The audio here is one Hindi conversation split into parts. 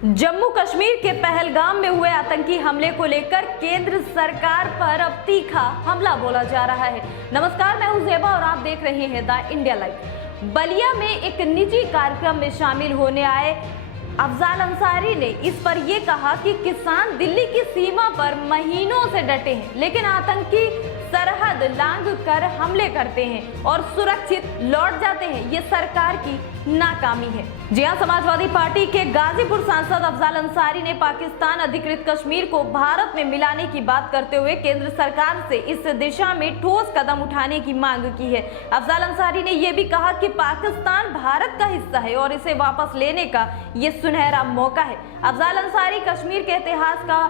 जम्मू कश्मीर के पहलगाम में हुए आतंकी हमले को लेकर केंद्र सरकार पर अब तीखा हमला बोला जा रहा है। नमस्कार, मैं हूं ज़ेबा और आप देख रहे हैं द इंडिया लाइव। बलिया में एक निजी कार्यक्रम में शामिल होने आए अफजाल अंसारी ने इस पर यह कहा कि किसान दिल्ली की सीमा पर महीनों से डटे हैं, लेकिन आतंकी सरहद लांघ कर हमले करते हैं और सुरक्षित लौट जाते हैं। ये सरकार की नाकामी है। जी हां, समाजवादी पार्टी के गाजीपुर सांसद अफजाल अंसारी ने पाकिस्तान अधिकृत कश्मीर को भारत में मिलाने की बात करते हुए केंद्र सरकार से इस दिशा में ठोस कदम उठाने की मांग की है। अफजाल अंसारी ने यह भी कहा कि पाकिस्तान भारत का हिस्सा है और इसे वापस लेने का ये सुनहरा मौका है। अफजाल अंसारी कश्मीर के इतिहास का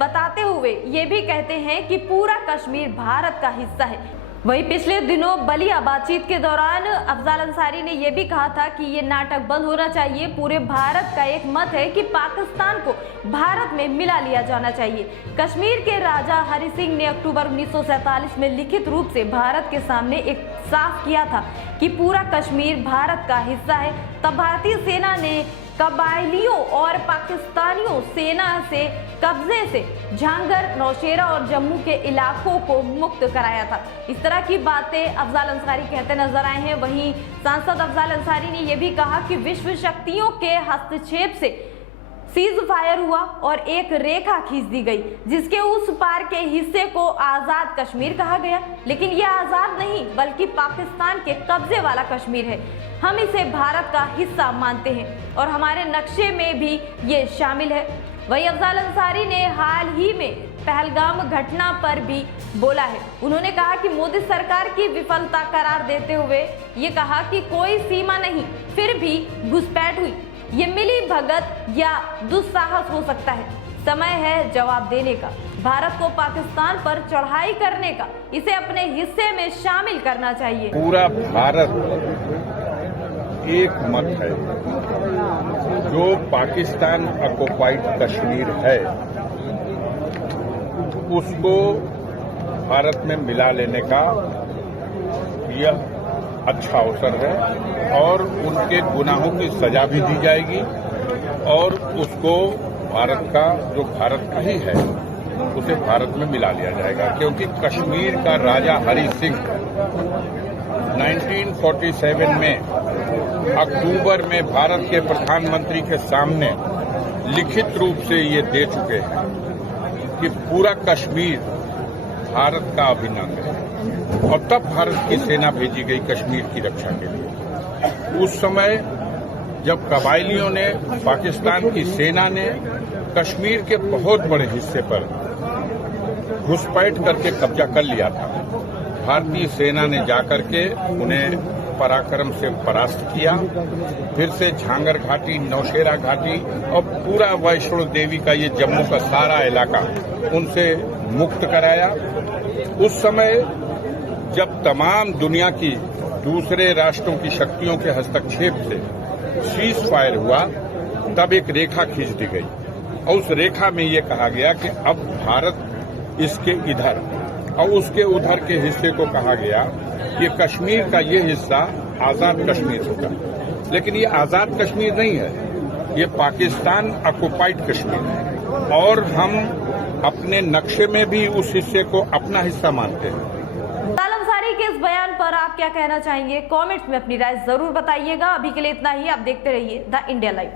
बताते हुए ये भी कहते हैं कि पूरा कश्मीर भारत का हिस्सा है। वहीं पिछले दिनों बलिया बातचीत के दौरान अफजाल अंसारी ने यह भी कहा था कि ये नाटक बंद होना चाहिए। पूरे भारत का एक मत है कि पाकिस्तान को भारत में मिला लिया जाना चाहिए। कश्मीर के राजा हरि सिंह ने अक्टूबर 1947 में लिखित रूप से भारत के सामने एक साफ किया था कि पूरा कश्मीर भारत का हिस्सा है। तब भारतीय सेना ने कबायलियों और पाकिस्तानियों सेना से कब्जे से झांगर, नौशेरा और जम्मू के इलाकों को मुक्त कराया था। इस तरह की बातें अफजाल अंसारी कहते नजर आए हैं। वहीं सांसद अफजाल अंसारी ने यह भी कहा कि विश्व शक्तियों के हस्तक्षेप से सीज फायर हुआ और एक रेखा खींच दी गई जिसके उस पार के हिस्से को आजाद कश्मीर कहा गया, लेकिन यह आजाद नहीं बल्कि पाकिस्तान के कब्जे वाला कश्मीर है। हम इसे भारत का हिस्सा मानते हैं और हमारे नक्शे में भी ये शामिल है। वहीं अफजाल अंसारी ने हाल ही में पहलगाम घटना पर भी बोला है। उन्होंने कहा कि मोदी सरकार की विफलता करार देते हुए ये कहा कि कोई सीमा नहीं, फिर भी घुसपैठ हुई। ये मिली भगत या दुस्साहस हो सकता है। समय है जवाब देने का, भारत को पाकिस्तान पर चढ़ाई करने का, इसे अपने हिस्से में शामिल करना चाहिए। पूरा भारत एक मत है। जो पाकिस्तान ऑक्युपाइड कश्मीर है उसको भारत में मिला लेने का यह अच्छा अवसर है और उनके गुनाहों की सजा भी दी जाएगी और उसको भारत का जो भारत का ही है उसे भारत में मिला लिया जाएगा। क्योंकि कश्मीर का राजा हरि सिंह 1947 में अक्टूबर में भारत के प्रधानमंत्री के सामने लिखित रूप से ये दे चुके हैं कि पूरा कश्मीर भारत का अभिन्न अंग है और तब भारत की सेना भेजी गई कश्मीर की रक्षा के लिए। उस समय जब कबायलियों ने, पाकिस्तान की सेना ने कश्मीर के बहुत बड़े हिस्से पर घुसपैठ करके कब्जा कर लिया था, भारतीय सेना ने जाकर के उन्हें पराक्रम से परास्त किया। फिर से झांगर घाटी, नौशेरा घाटी और पूरा वैष्णो देवी का ये जम्मू का सारा इलाका उनसे मुक्त कराया। उस समय जब तमाम दुनिया की दूसरे राष्ट्रों की शक्तियों के हस्तक्षेप से सीज फायर हुआ, तब एक रेखा खींच दी गई और उस रेखा में ये कहा गया कि अब भारत इसके इधर और उसके उधर के हिस्से को कहा गया कि कश्मीर का ये हिस्सा आजाद कश्मीर होगा। लेकिन ये आजाद कश्मीर नहीं है, ये पाकिस्तान ऑक्युपाइड कश्मीर है और हम अपने नक्शे में भी उस हिस्से को अपना हिस्सा मानते हैं। अफजाल अंसारी के इस बयान पर आप क्या कहना चाहेंगे? कमेंट्स में अपनी राय जरूर बताइएगा। अभी के लिए इतना ही। आप देखते रहिए द इंडिया लाइव।